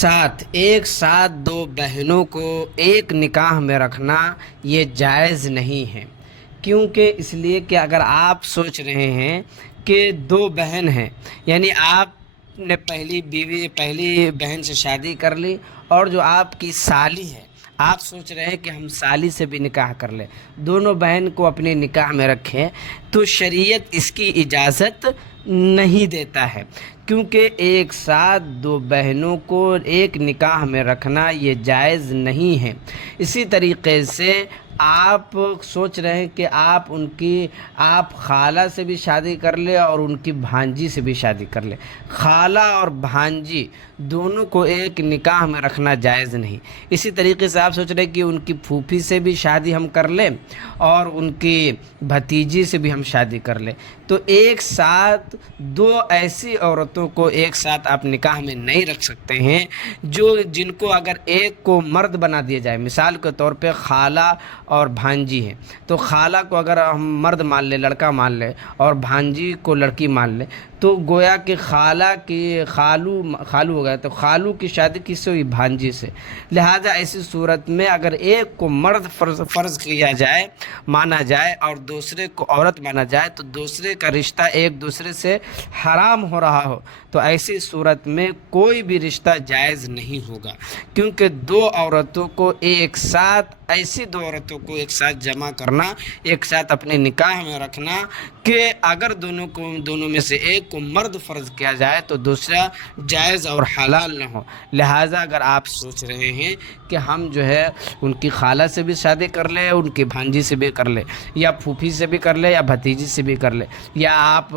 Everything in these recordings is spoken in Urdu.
ساتھ ایک ساتھ دو بہنوں کو ایک نکاح میں رکھنا یہ جائز نہیں ہے، کیونکہ اس لیے کہ اگر آپ سوچ رہے ہیں کہ دو بہن ہیں، یعنی آپ نے پہلی بہن سے شادی کر لی، اور جو آپ کی سالی ہے آپ سوچ رہے ہیں کہ ہم سالی سے بھی نکاح کر لیں، دونوں بہن کو اپنے نکاح میں رکھیں، تو شریعت اس کی اجازت نہیں دیتا ہے، کیونکہ ایک ساتھ دو بہنوں کو ایک نکاح میں رکھنا یہ جائز نہیں ہے۔ اسی طریقے سے آپ سوچ رہے ہیں کہ آپ خالہ سے بھی شادی کر لیں اور ان کی بھانجی سے بھی شادی کر لیں، خالہ اور بھانجی دونوں کو ایک نکاح میں رکھنا جائز نہیں۔ اسی طریقے سے آپ سوچ رہے ہیں کہ ان کی پھوپھی سے بھی شادی ہم کر لیں اور ان کی بھتیجی سے بھی ہم شادی کر لیں، تو ایک ساتھ دو ایسی عورتوں کو ایک ساتھ آپ نکاح میں نہیں رکھ سکتے ہیں جن کو اگر ایک کو مرد بنا دیا جائے، مثال کے طور پہ خالہ اور بھانجی ہیں، تو خالہ کو اگر ہم مرد مان لیں، لڑکا مان لیں، اور بھانجی کو لڑکی مان لیں، تو گویا کہ خالہ کی خالو ہو گیا، تو خالو کی شادی کس سے ہوئی؟ بھانجی سے۔ لہذا ایسی صورت میں اگر ایک کو مرد فرض کیا جائے، مانا جائے، اور دوسرے کو عورت مانا جائے، تو دوسرے کا رشتہ ایک دوسرے سے حرام ہو رہا ہو، تو ایسی صورت میں کوئی بھی رشتہ جائز نہیں ہوگا، کیونکہ ایسی دو عورتوں کو ایک ساتھ جمع کرنا، ایک ساتھ اپنے نکاح میں رکھنا، کہ اگر دونوں میں سے ایک کو مرد فرض کیا جائے تو دوسرا جائز اور حلال نہ ہو۔ لہٰذا اگر آپ سوچ رہے ہیں کہ ہم جو ہے ان کی خالہ سے بھی شادی کر لیں، ان کی بھانجی سے بھی کر لیں، یا پھوپھی سے بھی کر لیں، یا بھتیجی سے بھی کر لیں، یا آپ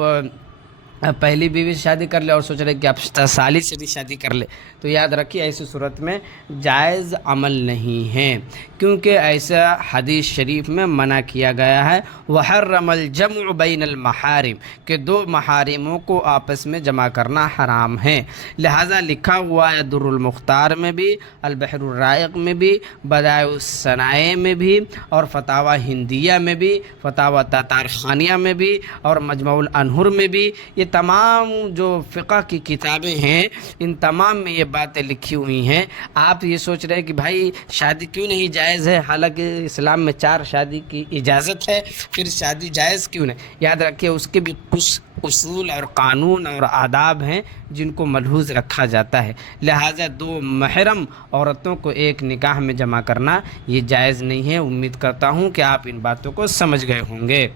پہلی بیوی سے شادی کر لے اور سوچ رہے کہ آپ سالی سے بھی شادی کر لے، تو یاد رکھیے ایسی صورت میں جائز عمل نہیں ہے، کیونکہ ایسا حدیث شریف میں منع کیا گیا ہے، وحرم الجمع بین المحارم، کہ دو محارموں کو آپس میں جمع کرنا حرام ہے۔ لہذا لکھا ہوا ہے در المختار میں بھی، البحر الرائق میں بھی، بدائع الصنائع میں بھی، اور فتاوی ہندیہ میں بھی، فتاوی تاتار خانیہ میں بھی، اور مجموع الانہر میں بھی، یہ تمام جو فقہ کی کتابیں ہیں ان تمام میں یہ باتیں لکھی ہوئی ہیں۔ آپ یہ سوچ رہے ہیں کہ بھائی شادی کیوں نہیں جائز ہے، حالانکہ اسلام میں 4 شادی کی اجازت ہے، پھر شادی جائز کیوں نہیں؟ یاد رکھیے اس کے بھی کچھ اصول اور قانون اور آداب ہیں جن کو ملحوظ رکھا جاتا ہے، لہٰذا دو محرم عورتوں کو ایک نکاح میں جمع کرنا یہ جائز نہیں ہے۔ امید کرتا ہوں کہ آپ ان باتوں کو سمجھ گئے ہوں گے۔